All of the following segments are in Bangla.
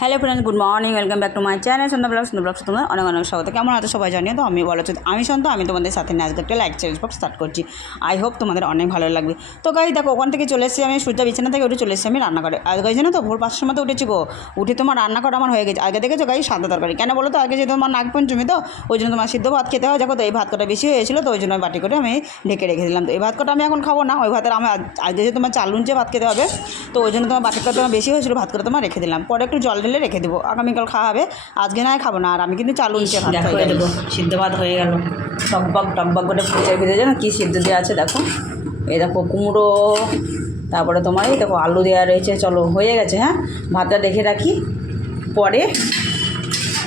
Hello friends good morning welcome back to my channel Sandhya blog Sandhya blog তোমাদের অনেক অনেক স্বাগত। কেমন আছো সবাই জানিও তো? আমি বলো আমি সন্ধ্যা আমি তোমাদের সাথে নিয়ে আজকে একটা লাইক চ্যালেঞ্জ বক্স স্টার্ট করছি। আই হোপ তোমাদের অনেক ভালো লাগবে। তো গাই দেখো, ওখান থেকে চলে এসেছি আমি সূর্যা বিছানা থেকে উঠে চলে এসেছি আমি রান্না করে আজ গাই জানো তো, ভোর পাঁচটার মতো উঠেছি গো। উঠে তোমার রান্না করা আমার হয়ে গেছে। আগে দেখেছ গাই সাদা তরকারি। কেন বলো তো? আগে যে তোমার নাগপঞ্চমী তো, ওই জন্য তোমার সিদ্ধ ভাত খেতে হয়। দেখো তো, এই ভাত কটা বেশি হয়েছিল তো, ওই জন্য বাটি করে আমি ঢেকে রেখে দিলাম তো। এই ভাত কটা আমি এখন খাব না, ওই ভাতের আমি আজকে যে তোমার চাল উঞ্চে ভাত খেতে হবে, তো ওই জন্য তোমার বাটিটা তোমার বেশি হয়েছিল ভাত করে তোমার রেখে দিলাম। পরে একটু জল ঢেলে রেখে দেবো। আগামীকাল খাওয়া হবে আজকে না খাব না। আর আমি কিন্তু চালু দেখো খাই এই সিদ্ধ ভাত হয়ে গেল। টকবক টকবক করে ফুটে ভেজে না কী সিদ্ধ দেওয়া আছে দেখো। এই দেখো কুমড়ো তারপরে তোমার এই দেখো আলু দেওয়া রয়েছে চলো হয়ে গেছে হ্যাঁ? ভাতটা দেখে রাখি পরে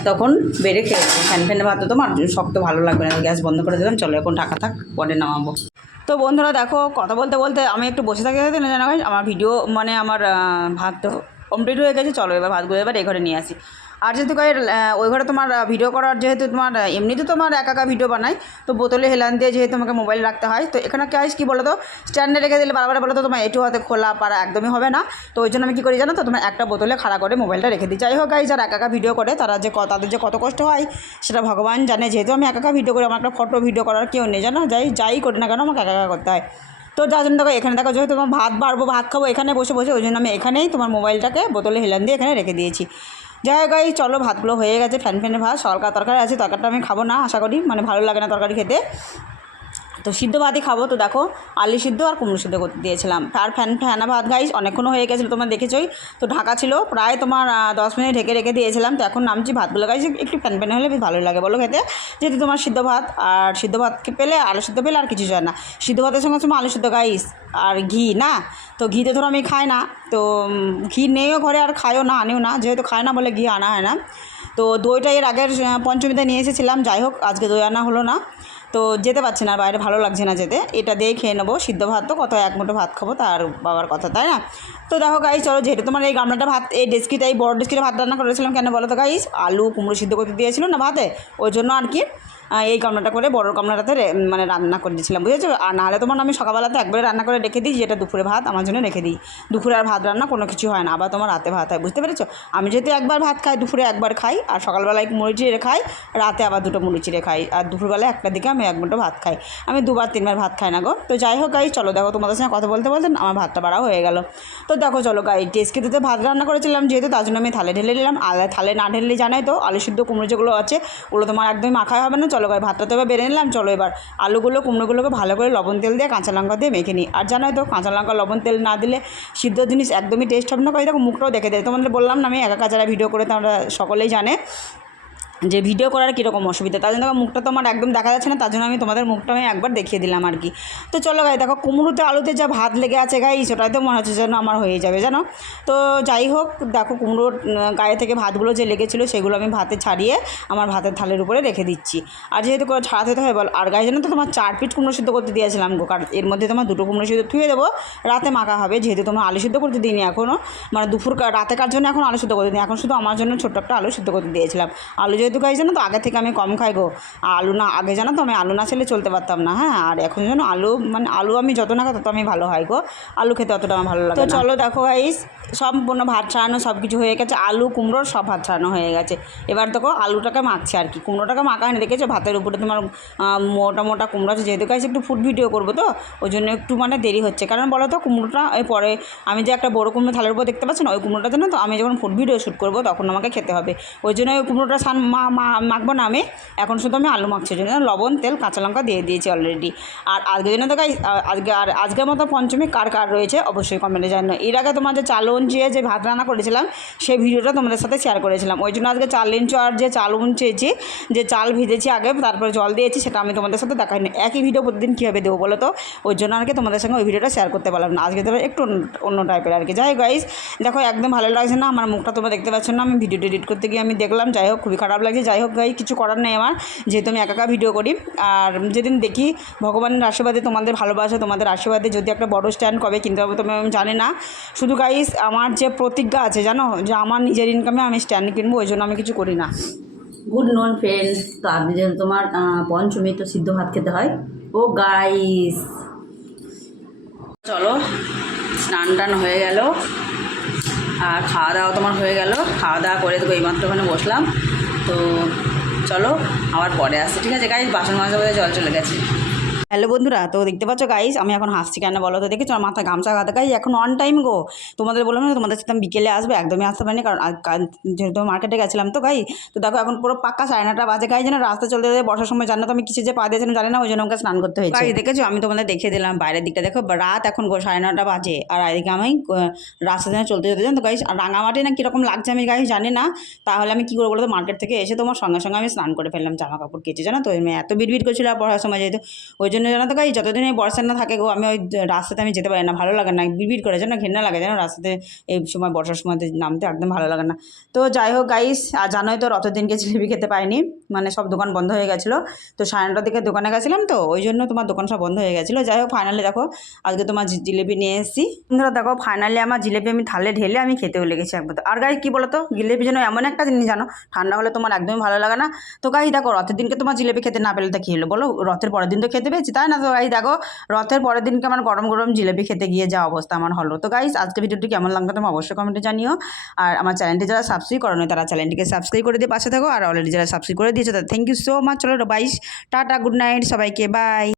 তখন বেড়ে খেয়ে। ফ্যান ফ্যানে ভাত তো তোমার শক্ত ভালো লাগবে না গ্যাস বন্ধ করে দিলাম চলো এখন ঢাকা থাক পরে নামাবো। তো বন্ধুরা দেখো কথা বলতে বলতে আমি একটু বসে থাকি না জানা হয় আমার ভিডিও মানে আমার ভাত তো কমপ্লিট হয়ে গেছে, চলো এবার ভাতগুলো এবার এই ঘরে নিয়ে আসি। আর যেহেতু গায়ের ওই ঘরে তোমার ভিডিও করার যেহেতু তোমার এমনিতে তোমার একা একা ভিডিও বানাই তো বোতলে হেলান দিয়ে যেহেতু আমাকে মোবাইল রাখতে হয়, তো এখানে কি হয় কী বলো তো? স্ট্যান্ডে রেখে দিলে বারবার বলো তো তোমার এটু হাতে খোলা পারা একদমই হবে না। তো ওই জন্য আমি কী করি জানো তো, তোমার একটা বোতলে খাড়া করে মোবাইলটা রেখে দিই। যাই হোক গাই যারা একা একা ভিডিও করে, তারা যে তাদের যে কত কষ্ট হয়, সেটা ভগবান জানে। যেহেতু আমি একা একা ভিডিও করি, আমার একটা ফটো ভিডিও করার কেউ নেই, জানো? যাই যাই করি না কেন, আমাকে একা একা করতে হয়। তো যার জন্য দেখো, এখানে দেখো, যেহেতু তোমার ভাত বাড়বো, ভাত খাব, এখানে বসে বসে, ওই জন্য আমি এখানেই তোমার মোবাইলটাকে, বোতলে হেলান দিয়ে এখানে রেখে দিয়েছি। যাই হোক এই চলো, ভাতগুলো হয়ে গেছে, ফ্যান ফ্যানের ভাত, সরকার তরকারি আছে, তরকারিটা আমি খাব না, আশা করি মানে ভালো লাগে না তরকারি খেতে। তো সিদ্ধ ভাতই খাব, তো দেখো আলু সিদ্ধ আর কুমড়ো সিদ্ধ করতে দিয়েছিলাম। আর ফ্যান ফ্যানা ভাত গাইস অনেকক্ষণ হয়ে গেছিল, তোমার দেখেছোই। তো ঢাকা ছিল, প্রায় তোমার দশ মিনিট ঢেকে রেখে দিয়েছিলাম, তো এখন নামছি ভাতগুলো। গাইছি একটু ফ্যান ফ্যান হলে বেশ ভালো লাগে, বলো খেতে। যেহেতু তোমার সিদ্ধ ভাত, আর সিদ্ধ ভাতকে পেলে, আলু সিদ্ধ পেলে আর কিছু চায় না। সিদ্ধ ভাতের সঙ্গে সঙ্গে আলু সিদ্ধ গাইস আর ঘি, না? তো ঘি তো ধরো আমি খাই না, তো ঘি নেও ঘরে আর খায়ও না, আনিও না, যেহেতু খায় না বলে ঘি আনা হয় না। তো দইটা এর আগের পঞ্চমীতে নিয়ে এসেছিলাম, যাই হোক, আজকে দই আনা হলো না। তো যেতে পারছে না বাইরে ভালো লাগছে না যেতে। এটা দিয়ে খেয়ে নেব, সিদ্ধ ভাত তো, কত এক মুঠো ভাত খাব তার বাবার কথা, তাই না? তো দেখো গাইজ চলো যেহেতু তোমার এই গামলাটা ভাত, এই ডেস্কিটা এই বড় ডেস্কিটা ভাত রান্না করেছিলাম কেন বলো তো গাইস আলু, কুমড়ো সিদ্ধ করতে দিয়েছিলো না ভাতে? ওই জন্য আর কি এই গামলাটা করে বড় গামলাটাতে মানে রান্না করে দিয়েছিলাম, বুঝেছ? আর নাহলে তোমার আমি সকালবেলাতে একবারে রান্না করে রেখে দিই, যেটা দুপুরে ভাত, আমার জন্য রেখে দিই। দুপুরে আর ভাত রান্না কোনো কিছু হয় না, আবার তোমার রাতে ভাত হয়, বুঝতে পেরেছ? আমি যেহেতু একবার ভাত খাই, দুপুরে একবার খাই, আর সকালবেলায় মুড়ি চিড়ে খাই, রাতে আবার দুটো মুড়ি চিড়ে খাই, আর দুপুরবেলা একটার দিকে আমি এক মুঠো ভাত খাই। আমি দুবার তিনবার ভাত খাই না গো। তো যাই হোক গাই চলো দেখো তোমাদের সঙ্গে কথা বলতে বলতে আমার ভাতটা বাড়া হয়ে গেল। তো দেখো চলো গাই টেস্কিতে ভাত রান্না করেছিলাম, যেহেতু তার জন্য আমি থালে ঢেলে নিলাম। আর থালে না ঢেলে জানাই তো, আলু সিদ্ধ, কুমড়ো যেগুলো আছে, ওগুলো তোমার একদমই মাখাই হবে না, চলো গাই ভাতটা তো এবার বেড়ে নিলাম, চলো এবার আলুগুলো, কুমড়োগুলোকে ভালো করে লবণ তেল দিয়ে কাঁচা লঙ্কা দিয়ে মেখে নিই। আর জানোই তো, কাঁচা লঙ্কা, লবণ তেল না দিলে সিদ্ধ জিনিস একদমই টেস্ট হবে না। কয়েক দেখো মুখটাও দেখে দেয়। তোমাদের বললাম না আমি একা কাঁচারা ভিডিও করে তোমরা সকলেই জানে। যে ভিডিও করার কীরকম অসুবিধা? তার জন্য দেখো মুখটা তো আমার একদম দেখা যাচ্ছে না, তার জন্য আমি তোমাদের মুখটা আমি একবার দেখিয়ে দিলাম আর কি। তো চলো গাই দেখো, কুমড়োতে আলুতে যা ভাত লেগে আছে গাই সেটাই তো মনে হচ্ছে যেন আমার হয়ে যাবে, জানো? তো যাই হোক, দেখো, কুমড়োর গায়ে থেকে ভাতগুলো যে লেগেছিলো, সেগুলো আমি ভাতে ছাড়িয়ে আমার ভাতের থালের উপরে রেখে দিচ্ছি। আর যেহেতু করে ছাড়াতে তো হয়, বল, আর গায়ে জানো তো তোমার চার পিঠ কুমড়ো সিদ্ধ করতে দিয়েছিলাম গো, কারণ এর মধ্যে তোমার দুটো কুমড়ো সিদ্ধ থুয়ে দেবো, রাতে মাখা হবে, যেহেতু তোমার আলু সিদ্ধ করতে দিইনি এখনও মানে দুপুর রাতে কার জন্য এখন আলু সিদ্ধ করতে দিই এখন শুধু আমার জন্য ছোট্ট একটা আলু সিদ্ধ করতে দিয়েছিলাম। আলু যেহেতু খাই জানো তো? আগে থেকে আমি কম খাই গো। আলু না আগে জানো তো? আমি আলু না খেলে চলতে পারতাম না হ্যাঁ? আর এখন যেন আলু মানে আলু আমি যত না খাই তত আমি ভালো হয় গো। আলু খেতে অতটা আমার ভালো লাগে তো চলো দেখো গাইস সম্পূর্ণ ভাত ছাড়ানো সব কিছু হয়ে গেছে। আলু কুমড়োর সব ভাত ছাড়ানো হয়ে গেছে। এবার দেখো আলুটাকে মাখছে আর কি। কুমড়োটাকে মাখা হয়নি দেখেছ? ভাতের উপরে তোমার মোটা মোটা কুমড়ো আছে। যেহেতু গাইছে একটু ফুড ভিডিও করব তো ওই জন্য একটু মানে দেরি হচ্ছে। কারণ বলো তো কুমড়োটা ওই পরে আমি যে একটা বড় কুমড়ো থালের উপর দেখতে পাচ্ছি না ওই কুমড়োটা জানো তো? আমি যখন ফুড ভিডিও শ্যুট করব তখন আমাকে খেতে হবে। ওই জন্য ওই কুমড়োটা সান মা, মাখবো না আমি। এখন শুধু আমি আলু মাখছি, জন্য লবণ, তেল, কাঁচা লঙ্কা দিয়ে দিয়েছি অলরেডি আর আজকের জন্য তো গাই আজকে, আর আজকের মতো পঞ্চমী কার কার রয়েছে অবশ্যই কমেন্টে জানো এর আগে তোমার যে চাল উঞ্চিয়ে যে ভাত রান্না করেছিলাম, সেই ভিডিওটা তোমাদের সাথে শেয়ার করেছিলাম। ওই জন্য আজকে চাল ইঞ্চু আর যে চাল উঞ্চেছি যে চাল ভিজেছি আগে, তারপরে জল দিয়েছি, সেটা আমি তোমাদের সাথে দেখাইনি একই ভিডিও প্রতিদিন কীভাবে দেবো বলো তো? ওই জন্য আর কি তোমাদের সঙ্গে ওই ভিডিওটা শেয়ার করতে পারলাম না। আজকে তো একটু অন্য- টাইপের আর কি। যাই গাইস দেখো একদম ভালো লাগছে না, আমার মুখটা তোমরা দেখতে পাচ্ছ না। আমি ভিডিও এডিট করতে গিয়ে আমি দেখলাম, যাই হোক, খুবই খারাপ লাগছে যাই হোক গাই কিছু করার নেই আমার, যেহেতু আমি একা একা ভিডিও করি। আর যেদিন দেখি ভগবানের আশীর্বাদে তোমাদের ভালোবাসা, তোমাদের আশীর্বাদে যদি একটা বড় স্ট্যান্ড কবে কিনতে হবে তুমি আমি জানি না। শুধু গাইস আমার যে প্রতিজ্ঞা আছে, জানো? যে আমার নিজের ইনকামে আমি স্ট্যান্ড কিনবো, ওই জন্য আমি কিছু করি না। গুড নন ফ্রেন্ডস তো আজকে যেহেতু তোমার পঞ্চমী তো সিদ্ধ ভাত খেতে হয়। ও গাইস চলো, স্নান টান হয়ে গেল। আর খাওয়া দাওয়া তোমার হয়ে গেল। খাওয়া দাওয়া করে তো এইমাত্র ওখানে বসলাম। তো চলো আবার পরে আসছে। ঠিক আছে গাড়ি বাসন মাজা বোধহয় জল চলে গেছে। হ্যালো বন্ধুরা, তো দেখতে পাচ্ছ গাইস আমি এখন হাসছি কেন বলো তো? দেখেছ? আমার মাথা গামছা গাঁথা। গাই এখন অন টাইম গো। তোমাদের বললাম না, তোমাদের সাথে বিকেলে আসবে, একদমই আসতে পারিনি, কারণ যেহেতু মার্কেটে গেছিলাম তো গাই তো দেখো এখন পুরো পাক্কা সাড়ে নটা বাজে। গাই যেন রাস্তা চলতে যেতে বর্ষার সময় জানো তো আমি কিছু যে পা দিয়েছিলাম জানি না, ওই জন্য আমাকে স্নান করতে হয়েছে। গাইস দেখেছ? আমি তোমাদের দেখিয়ে দিলাম, বাইরের দিকটা দেখো রাত এখন সাড়ে নটা বাজে। আর এদিকে আমি রাস্তা যেন চলতে যেতে জানো তো গাইস রাঙামাটি না কীরকম লাগছে আমি গাইস জানি না। তাহলে আমি কী করব বলো তো? মার্কেট থেকে এসে তোমার সঙ্গে সঙ্গে আমি স্নান করে ফেললাম, জামা কাপড় কেচে। জানো তো? এত বিড়বিড় করছিল আর পড়ার সময় যেহেতু, ওই জন্য জানো তো গাই, যতদিন এই বর্ষা না থাকে গো, আমি ওই রাস্তাতে আমি যেতে পারি না, ভালো লাগে না বিড় করে, যেন ঘেন্না লাগে, যেন রাস্তাতে এই সময় বর্ষার সময়তে নামতে একদম ভালো লাগে না। তো যাই হোক গাইস, আর জানোই তো রথের দিনকে জিলিপি খেতে পাইনি মানে সব দোকান বন্ধ হয়ে গেছিল। তো সাড়ে নটার দিকে দোকানে গেছিলাম তো, ওই জন্য তোমার দোকান সব বন্ধ হয়ে গেছিল। যাই হোক ফাইনালি দেখো, আজকে তোমার জিলিপি নিয়ে এসেছি। বন্ধুরা দেখো ফাইনালি আমার জিলিপি আমি থালে ঢেলে আমি খেতেও লেগেছি একবার আর গাই, কী বলো তো জিলিপি যেন এমন একটা জিনিস জানো, ঠান্ডা হলে তোমার একদমই ভালো লাগে না। তো গাই, দেখো রথের দিনকে তোমার জিলিপি খেতে না পেলে তো কী হলো? বলো, রথের পরের দিন তো খেতে পেয়েছি তাই না? তো গাইজ দেখো, রথের পরের দিনকে আমার গরম গরম জিলেপি খেতে গিয়ে যা অবস্থা আমার হলো। তো গাইজ আজকে ভিডিওটি কেমন লাগল তুমি অবশ্যই কমেন্টে জানিও। আর আমার চ্যানেলটি যারা সাবস্ক্রাইব করো তারা চ্যানেলটিকে সাবস্ক্রাইব করে দিয়ে পাশে থাকো। আর অলরেডি যারা সাবস্ক্রাইব করে দিয়েছ, তাদের থ্যাংক ইউ সো মাচ চলো বাইশ টাটা গুড নাইট সবাইকে বাই